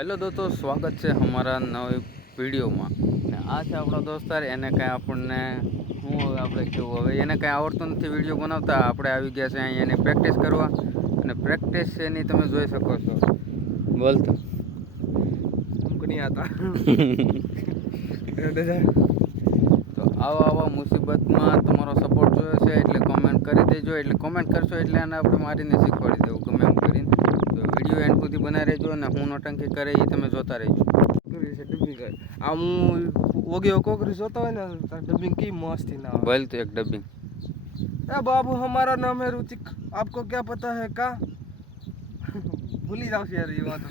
Hello દોસ્તો સ્વાગત છે અમારા નવી વિડીયોમાં. ને આ છે આપણો દોસ્તાર એને કાંઈ આપણને શું હવે આપણે કેવું હવે એને કાંઈ આવડતું નથી વીડિયો બનાવતા. આપણે આવી ગયા છે અહીં એની પ્રેક્ટિસ કરવા. અને પ્રેક્ટિસ છે એની તમે જોઈ શકો છો. બોલતો તો. આવા આવા મુસીબતમાં તમારો સપોર્ટ જોયો છે એટલે કોમેન્ટ કરી દેજો. એટલે કોમેન્ટ કરશો એટલે એને આપણે મારીને શીખવાડી દેવું ગમે એમ કરીને. વિડીયો એન્ડ સુધી બનાવી રહેજો અને હું નોટંકી કરે એ તમે જોતા રહેજો कोकरी से डबिंग कर आ હું ઓગે કોકરી જોતા હોય ને તો डबिंग की मस्त ही ना બોલ તો એક ડબ્બિંગ ए बाबू हमारा नाम है रुचिक आपको क्या पता है का भूल ही जाओ यार ये बात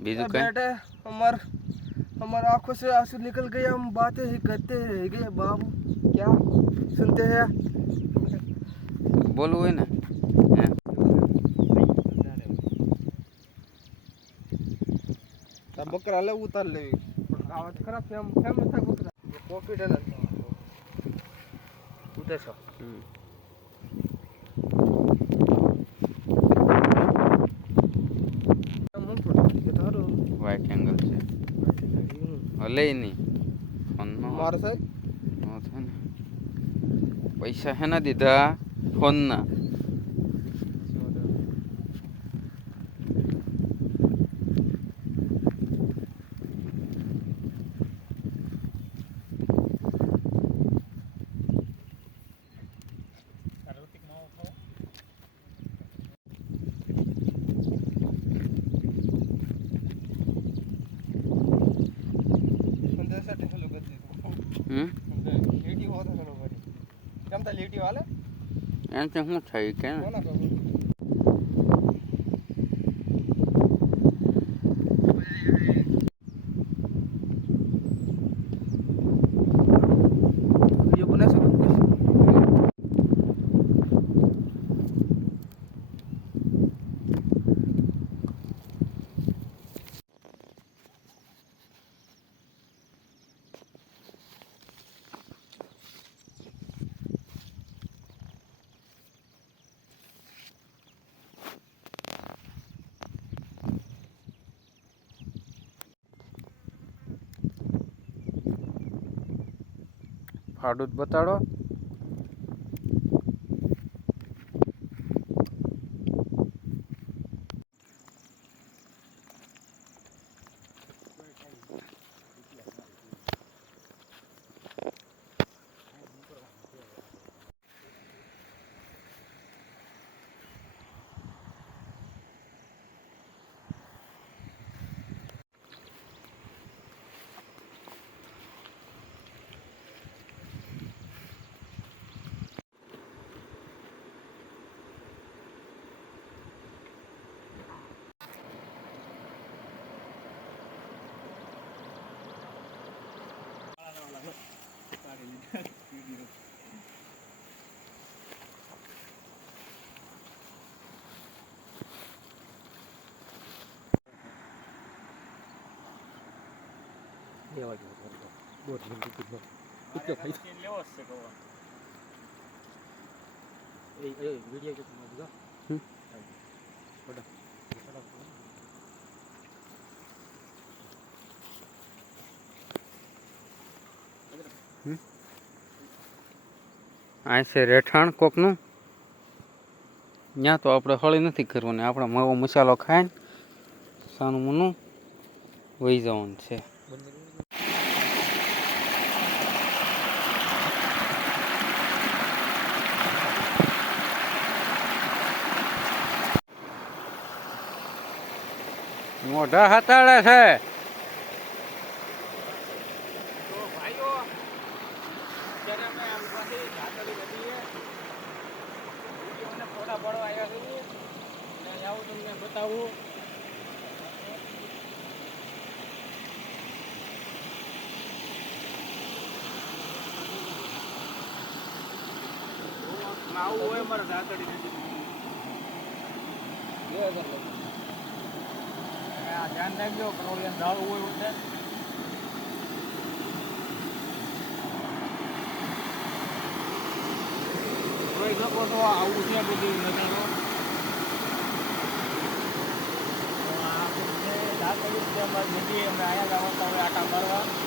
બીજું ए કઈ बेटे हमार हमारे आंखों से आंसू निकल गए हम बातें ही करते रह गए बाबू क्या सुनते हैं બોલવું હોય ને બકરા લે ઉતાર લેવી. પણ આવા ખરાબ ખરાબ આમ કેમ ન થાય બકરા પ્રોફિટ એલા ઉતર છો. હમ. હું પણ કે તારો. વાઈટ એંગલ છે. હલે નહીં ફોનનો મારે સાહેબ? નો ને. પૈસા હેના દીધા ફોનના સંદેશા હેલો ગતી હમ લીટી હોતો હેલો કરી કેમ તા લીટી વાલે એનાથી શું થયું કે ફાડું 내가지고 뭐 이렇게 뭐 이쪽 가이 길려왔어 그거 에이 에이 미디어 좀 어디가 응 올라 올라 응? આ છે રેઠાણ કોકનું. ત્યાં તો આપણે હળી નથી કરવાની, આપણે માવો મસાલો ખાઈને સાનું મનું વહી જવાનું છે. મોઢા હતાડે છે. તમને બતાવું. આવું હોય મારે ઢાકડી ધ્યાન રાખજો કરોડિયા ઢાળું હોય છે. જોઈ શકો છો આવું છે બધું નજારો. એટલે જેથી અમે અહીંયા જ આવો તો હવે આટા